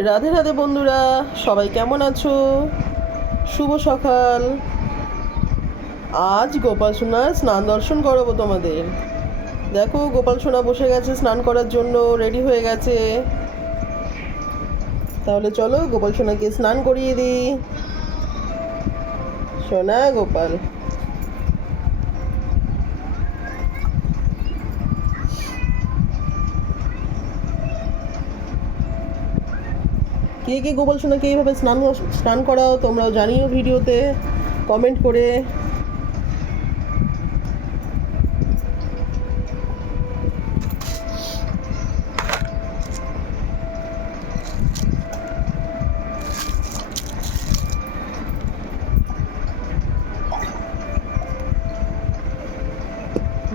রাধে রাধে বন্ধুরা, সবাই কেমন আছো? শুভ সকাল। আজ গোপাল সোনার স্নান দর্শন করাবো তোমাদের। দেখো, গোপাল সোনা বসে গেছে স্নান করার জন্য, রেডি হয়ে গেছে। তাহলে চলো গোপাল সোনাকে স্নান করিয়ে দিই। সোনা গোপাল, কে কে গোপাল সোনাকে এইভাবে স্নান করাও তোমরাও জানিও ভিডিওতে কমেন্ট করে।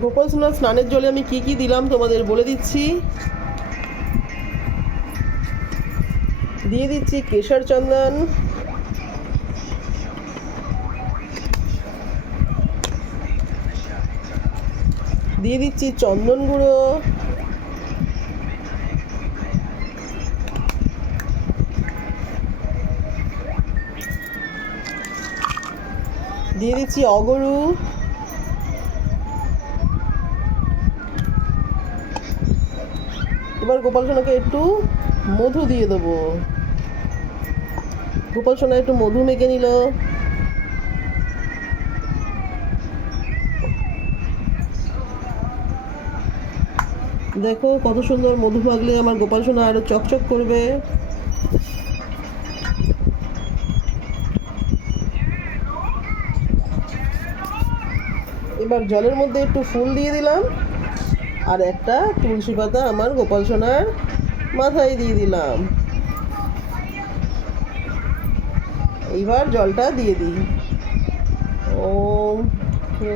গোপাল সোনার স্নানের জলে আমি কি কি দিলাম তোমাদের বলে দিচ্ছি। দিয়ে দিচ্ছি কেশর চন্দন, দিয়ে দিচ্ছি চন্দন গুঁড়ো, দিয়ে দিচ্ছি অগরু, এবার গোপাল সোনাকে একটু মধু দিয়ে দেবো। গোপাল সোনা একটু মধু মেখে নিল। দেখো কত সুন্দর মধু মাখলে আমার গোপাল সোনা আরো চকচক করবে। এবার জলের মধ্যে একটু ফুল দিয়ে দিলাম, আর একটা তুলসী পাতা আমার গোপাল সোনার মাথায় দিয়ে দিলাম। এইবার জলটা দিয়ে দিই। ওম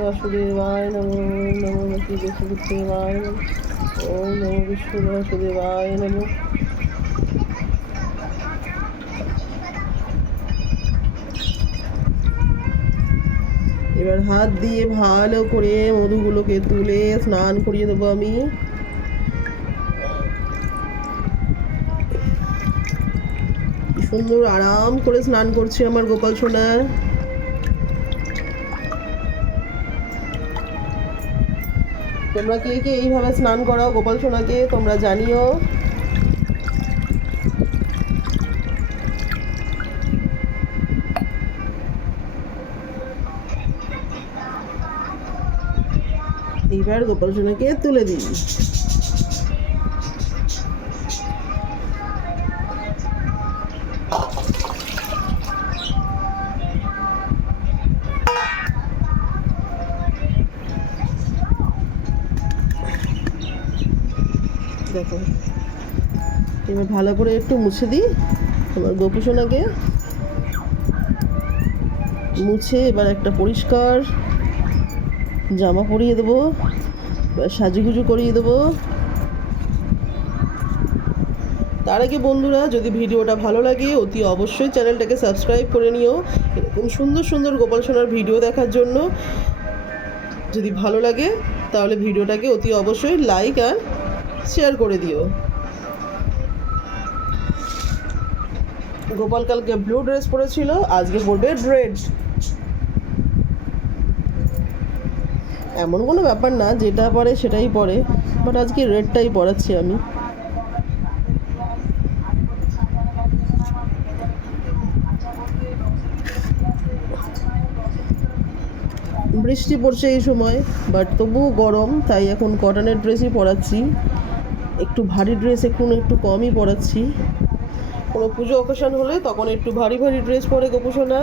বাসুদেবায় নমো, নমো বিষ্ণুদেবায় নমো, ওম নমো বিষ্ণু বাসুদেবায় নমো। এবার হাত দিয়ে ভালো করে মধুগুলোকে তুলে স্নান করিয়ে দেবো আমি। সুন্দর আরাম করে স্নান করছে আমার গোপাল সোনা। তোমরা কে কে এইভাবে স্নান করাও গোপাল সোনাকে তোমরা জানিও। এইবার গোপাল সোনাকে তুলে দিই। দেখো, এবার ভালো করে একটু মুছে দিই আমার গোপু সোনাকে। মুছে এবার একটা পরিষ্কার জামা পরিয়ে দেবো, সাজুগুজু করিয়ে দেবো। তার আগে বন্ধুরা, যদি ভিডিওটা ভালো লাগে অতি অবশ্যই চ্যানেলটাকে সাবস্ক্রাইব করে নিও এরকম সুন্দর সুন্দর গোপাল সোনার ভিডিও দেখার জন্য। যদি ভালো লাগে তাহলে ভিডিওটাকে অতি অবশ্যই লাইক আর শেয়ার করে দিও। গোপাল কালকে ব্লু ড্রেস পরেছিল, আজকে পরবে রেড। এমন কোনো ব্যাপার না, যেটা পরে সেটাই পরে, বাট আজকে রেডটাই পরাচ্ছি আমি। বৃষ্টি পড়ছে এই সময়, বাট তবুও গরম, তাই এখন কটনের ড্রেসই পরাচ্ছি। একটু ভারী ড্রেস এখন একটু কমই পরাচ্ছি। কোনো পুজো অকেশন হলে তখন একটু ভারী ভারী ড্রেস পরে গোপু সোনা।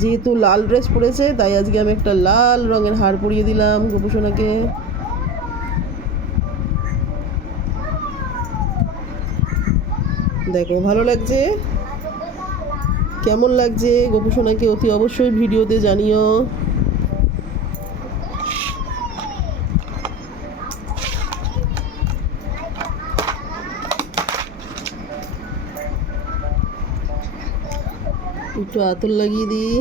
যেহেতু লাল ড্রেস পরেছে তাই আজকে আমি একটা লাল রঙের হার পরিয়ে দিলাম গোপু সোনাকে। দেখো ভালো লাগছে? কেমন লাগছে গোপু সোনাকে অতি অবশ্যই ভিডিওতে জানিও। একটু আতর লাগিয়ে দিই।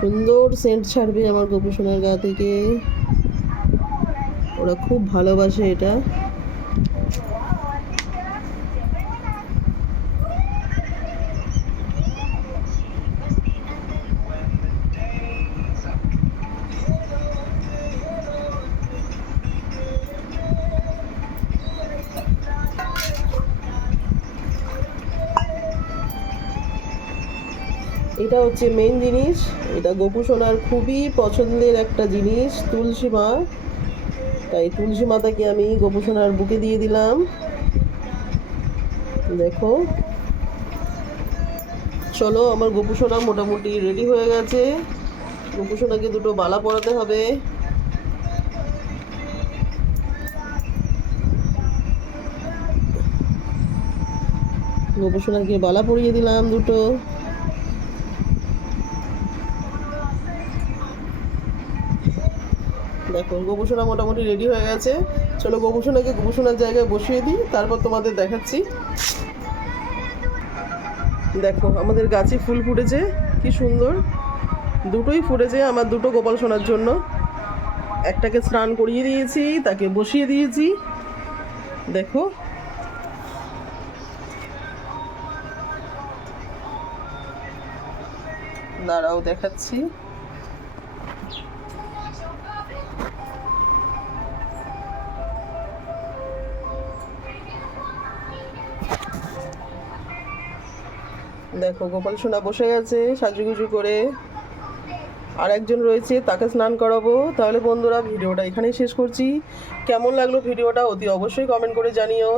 সুন্দর সেন্ট ছাড়বে আমার গোপু সোনার গা থেকে। ওরা খুব ভালোবাসে এটা। এটা হচ্ছে মেইন জিনিস, এটা গোপু সোনার খুবই পছন্দের একটা জিনিস, তুলসী মা। তাই তুলসী মাতাকে আমি গোপু সোনার বুকে দিয়ে দিলাম। দেখো, চলো আমার গোপু সোনা মোটামুটি রেডি হয়ে গেছে। গোপু সোনাকে দুটো বালা পরাতে হবে। গোপু সোনাকে বালা পরিয়ে দিলাম দুটো। দেখো গোপু সোনা মোটামুটি রেডি হয়ে গেছে। চলো গোপু সোনাকে গোপু সোনার জায়গায় বসিয়ে দিই, তারপর তোমাদের দেখাচ্ছি। দেখো আমাদের গাছে ফুল ফুটেছে, কি সুন্দর। দুটোই ফুটেছে আমার দুটো গোপাল সোনার জন্য। একটাকে স্নান করিয়ে দিয়েছি, তাকে বসিয়ে দিয়েছি। দেখো দাঁড়াও দেখাচ্ছি। দেখো গোপাল সোনা বসে গেছে সাজুগুজু করে। আর একজন রয়েছে, তাকে স্নান করাবো। তাহলে বন্ধুরা ভিডিওটা এখানেই শেষ করছি। কেমন লাগলো ভিডিওটা অতি অবশ্যই কমেন্ট করে জানিও।